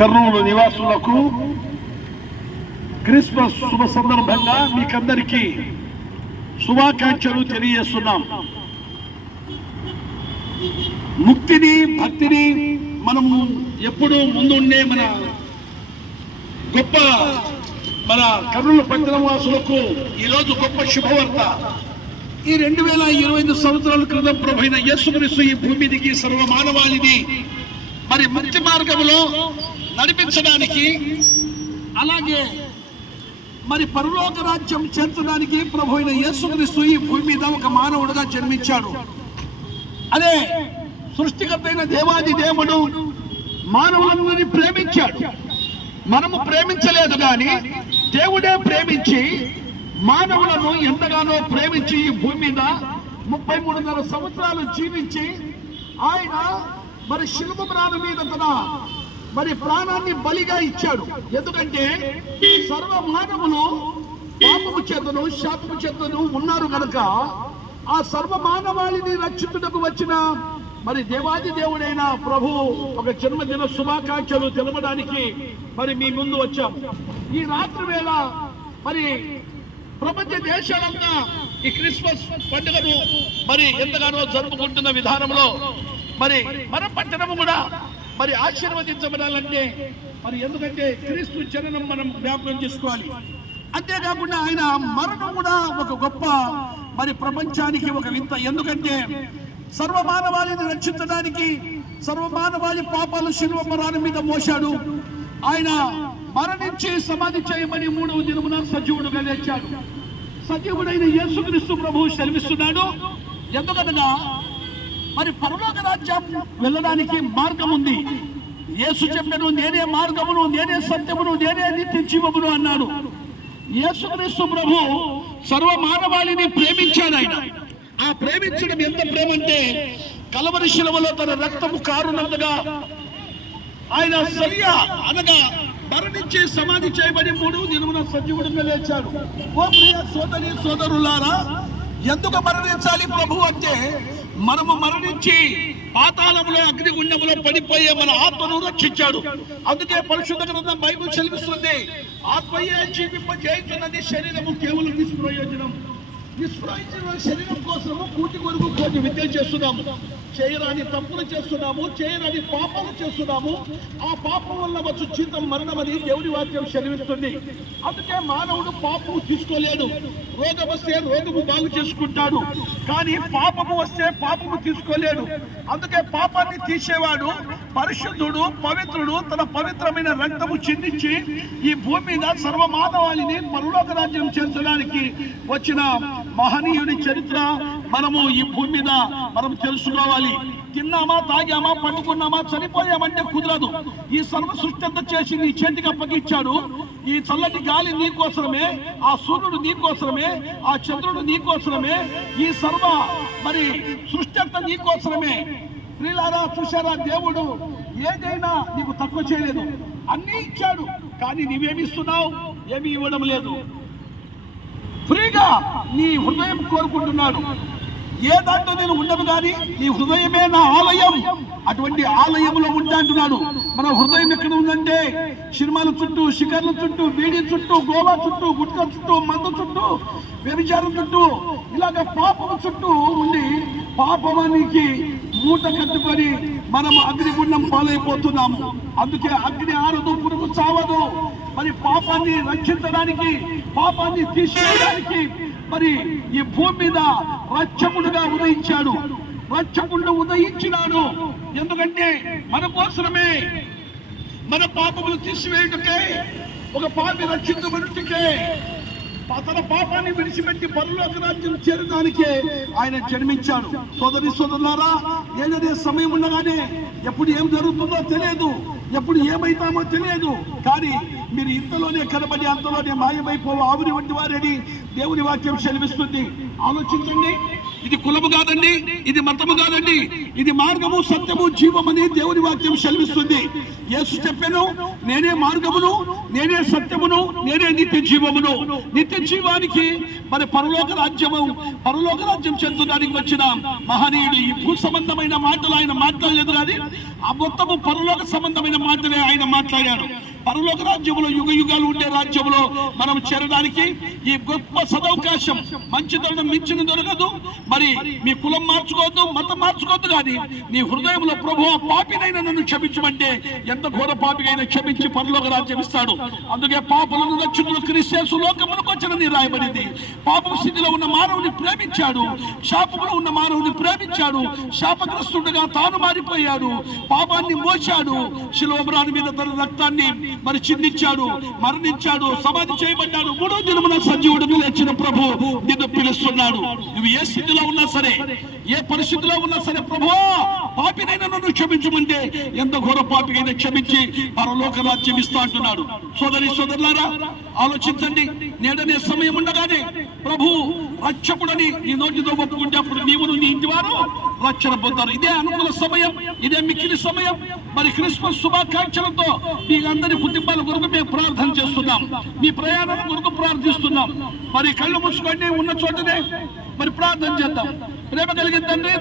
Kurnool నివాసులకు Christmas శుభ సందర్భంగా మీకందరికీ శుభాకాంక్షలు తెలియజేస్తున్నాం. ముక్తిని భక్తిని మనము ఎప్పుడూ ముందుండే మన గొప్ప మన కర్నూలు పట్టణ వాసులకు ఈరోజు గొప్ప శుభవార్త. ఈ రెండు వేల ఇరవై ఐదు సంవత్సరాల క్రితం ప్రభైన యేసుక్రీస్తు ఈ భూమి దిగి సర్వ మానవాళిని మరి ముక్తి మార్గంలో నడిపించడానికి. అలాగే మరి పరలోక రాజ్యం చేర్చడానికి ప్రభు అయిన యేసుక్రీస్తు ఈ భూమి మీద ఒక మానవుడుగా జన్మించాడు. అదే సృష్టికర్తైన దేవాది దేవుడు మానవులందరినీ ప్రేమించాడు. మనము ప్రేమించలేదు కానీ దేవుడే ప్రేమించి మానవులను ఎంతగానో ప్రేమించి ఈ భూమి మీద ముప్పై మూడున్నర సంవత్సరాలు జీవించి ఆయన మరి శిల్ప ప్రాణ మీద తన మరి ప్రాణాన్ని బలిగా ఇచ్చాడు. ఎందుకంటే సర్వ మానవులు పాపము చేతను శాపము చేతను ఉన్నారు కనుక ఆ సర్వ మానవాళిని రక్షితుటకు వచ్చిన మరి దేవాది దేవుడైన ప్రభు ఒక జన్మదిన శుభాకాంక్షలు తెలపడానికి మరి మీ ముందు వచ్చాం. ఈ రాత్రి వేళ మరి ప్రపంచ దేశాలంతా ఈ క్రిస్మస్ పండుగను మరి ఎంతగానో జరుపుకుంటున్న విధానంలో మరి మన పట్టణము కూడా మరి ఆశీర్వదించబడాలంటే మరి ఎందుకంటే క్రీస్తు జననం మనం జ్ఞాపకం చేసుకోవాలి. అంతేకాకుండా ఆయన మరణం కూడా ఒక గొప్ప మరి ప్రపంచానికి ఒక వింత. ఎందుకంటే సర్వమానవాళిని రక్షించడానికి సర్వమానవాళి పాపాలు శిల్వ మీద మోశాడు. ఆయన మరణించి సమాధి చేయమని మూడవ దినమున సజీవుడుగా లేచాడు. సజీవుడైన యేసుక్రీస్తు ప్రభువు శ్రమిస్తున్నాడు ఎందుకనగా మరి పరలోక రాజ్యం వెళ్ళడానికి మార్గం ఉంది. యేసు చెప్పాను నేనే మార్గమును నేనే సత్యమును నేనే నిత్య జీవమును అన్నాడు. యేసుక్రీస్తు ప్రభు సర్వ మానవాళిని ప్రేమించాడు ఆయన. ఆ ప్రేమించడం ఎంత ప్రేమ అంటే కలవరి శిలవలో తన రక్తము కారునందుగా ఆయన సరియ అనగా మరణించి సమాధి చేయబడి మూడు దినమున సజీవుడిగా లేచాడు. ఓ ప్రియ సోదరి సోదరులారా ఎందుకు మరణించాలి ప్రభు అంటే మనము మరణించి పాతాళంలో అగ్నిగుండంలో పడిపోయే మన ఆత్మను రక్షించాడు. అందుకే పరిశుద్ధ గ్రంథం బైబిల్ చెల్లిస్తుంది ఆత్మయే జీవింప చేయుతున్నది శరీరము కేవలం నిష్ప్రయోజనం నిష్ప్రయోజన శరీరం కోసము కూటి కొరకు కోటి విద్య చేస్తున్నాము. చేయరాని తప్పులు చేస్తున్నాము చేయరాని పాపాలు చేస్తున్నాము. ఆ పాపం వల్ల వచ్చు జీతం మరణమని దేవుని వాక్యం సెలవిస్తుంది. అందుకే మానవుడు పాపము తీసుకోలేడు. రోగం వస్తే రోగము బాగు చేసుకుంటాడు. కానీ పాపము వస్తే పాపము తీసుకోలేడు. అందుకే పాపాన్ని తీసేవాడు పరిశుద్ధుడు పవిత్రుడు తన పవిత్రమైన రక్తము చిందించి ఈ భూమి మీద సర్వమానవాళిని పరలోక రాజ్యం చేర్చడానికి వచ్చిన మహనీయుడి చరిత్ర మనము ఈ భూమి మీద మనం తెలుసుకోవాలి. తిన్నామా తాగామా పండుకున్నామా చనిపోయామంటే కుదరదు. ఈ సర్వ సృష్టి అంతా చేసి నీ చేతికి అప్పగించాడు. ఈ చల్లటి గాలి నీకోసమే ఆ సూర్యుడు నీకోసమే ఆ చంద్రుడు నీకోసమే ఈ సర్వ మరి సృష్టి అంతా నీకోసమే స్త్రీలారా చూశారా దేవుడు ఏదైనా నీకు తక్కువ చేయలేదు. అన్నీ ఇచ్చాడు కానీ నువ్వేమిస్తున్నావు ఏమి ఇవ్వడం లేదు. ఫ్రీగా నీ హృదయం కోరుకుంటున్నాడు ఏ దాంట్లో నేను ఉండను కానీ నీ హృదయమే నా ఆలయం. అటువంటి ఆలయంలో ఉంటా అంటున్నాడు మన హృదయం ఎక్కడ ఉందంటే సినిమాల చుట్టూ శిఖర్ల చుట్టూ బీడీ చుట్టూ గోవా చుట్టూ గుట్క చుట్టూ మందు చుట్టూ వ్యభిచారం చుట్టూ ఇలాగ పాపం చుట్టూ ఉండి పాపమానికి మూట కట్టుకొని మనం అగ్నిగుండం పాలైపోతున్నాము. అందుకే అగ్ని ఆరదు పురుగు చావదు. మరి పాపాన్ని రక్షించడానికి పాపాన్ని తీసివేయడానికి మరి ఈ భూమి మీద రక్షకుడుగా ఉదయించాడు. రక్షకుడు ఉదయించినాడు. ఎందుకంటే మన కోసమే మన పాపములు తీసివేయుటకే ఒక పాపి రక్షించబడుటకే తన పాపాన్ని విడిచిపెట్టి పరలోక రాజ్యం చేరడానికే ఆయన జన్మించాడు. సోదరి సోదరులారా ఏదైనా సమయం ఉండగానే ఎప్పుడు ఏం జరుగుతుందో తెలియదు ఎప్పుడు ఏమైతామో తెలియదు. కానీ మీరు ఇంతలోనే కనబడి అంతలోనే మాయమైపోవు. ఆవిరి వంటి వారని దేవుని వాక్యం సెలవిస్తుంది. ఆలోచించండి. ఇది కులము కాదండి ఇది మతము కాదండి. ఇది మార్గము సత్యము జీవమని దేవుని వాక్యం శలిపిస్తుంది యేసు చెప్పాను నేనే మార్గమును నేనే సత్యమును నేనే నిత్య జీవమును. నిత్య జీవానికి మరి పరలోక రాజ్యము పరలోక రాజ్యం చెందడానికి వచ్చిన మహనీయుడు ఈ భూ సంబంధమైన మాటలు ఆయన మాట్లాడలేదు కానీ ఆ మొత్తము పరలోక సంబంధమైన మాటలే ఆయన మాట్లాడాడు పరలోక రాజ్యములో యుగ యుగాలు ఉండే రాజ్యములో మనం చేరడానికి ఈ గొప్ప సదవకాశం మంచి దొరకడం మించిన దొరకదు. మరి మీ కులం మార్చుకోవద్దు మతం మార్చుకోవద్దు కానీ నీ హృదయంలో ప్రభు పాపినైనా నన్ను క్షమించమంటే ఎంత ఘోర పాపికైనా క్షమించి పరలోక రాజ్యం ఇస్తాడు. అందుకే పాపలను రక్షణలు క్రిస్టియన్స్ లోకమునకు వచ్చినని రాయబడింది. పాపం స్థితిలో ఉన్న మానవుని ప్రేమించాడు. శాపంలో ఉన్న మానవుని ప్రేమించాడు. శాపగ్రస్తుడుగా తాను మారిపోయాడు. పాపాన్ని మోశాడు. శిలోమరాని మీద తన రక్తాన్ని మరి చిందించాడు మరణించాడు సమాధి చేయబడ్డాడు. మూడో దినమున సజీవుడు లేచిన ప్రభు నిన్ను పిలుస్తున్నాడు. నువ్వు ఏ స్థితిలో ఉన్నా సరే ఏ పరిస్థితిలో ఉన్నా సరే ప్రభు పాపినైనా నన్ను క్షమించమంటే ఎంత ఘోర పాపికైనా క్షమించి పరలోక రాజ్యం ఇస్తా అంటున్నాడు. సోదరి సోదరులారా ఆలోచించండి. నేడనే సమయం ఉండగానే ప్రభు రక్షకుడని నీ నోటితో ఒప్పుకుంటే అప్పుడు నీవు నీ ఇంటి వారు రక్షణ పొందారు. ఇదే అనుకూల సమయం ఇదే మిక్కిలి సమయం. మరి క్రిస్మస్ శుభాకాంక్షలతో మీ అందరి కుటుంబాల కొరకు మేము ప్రార్థన చేస్తున్నాం. మీ ప్రయాణం కొరకు ప్రార్థిస్తున్నాం. మరి కళ్ళు మూసుకోండి ఉన్న చోటనే మరి ప్రార్థన చేద్దాం. ప్రేమ కలిగిన తండ్రి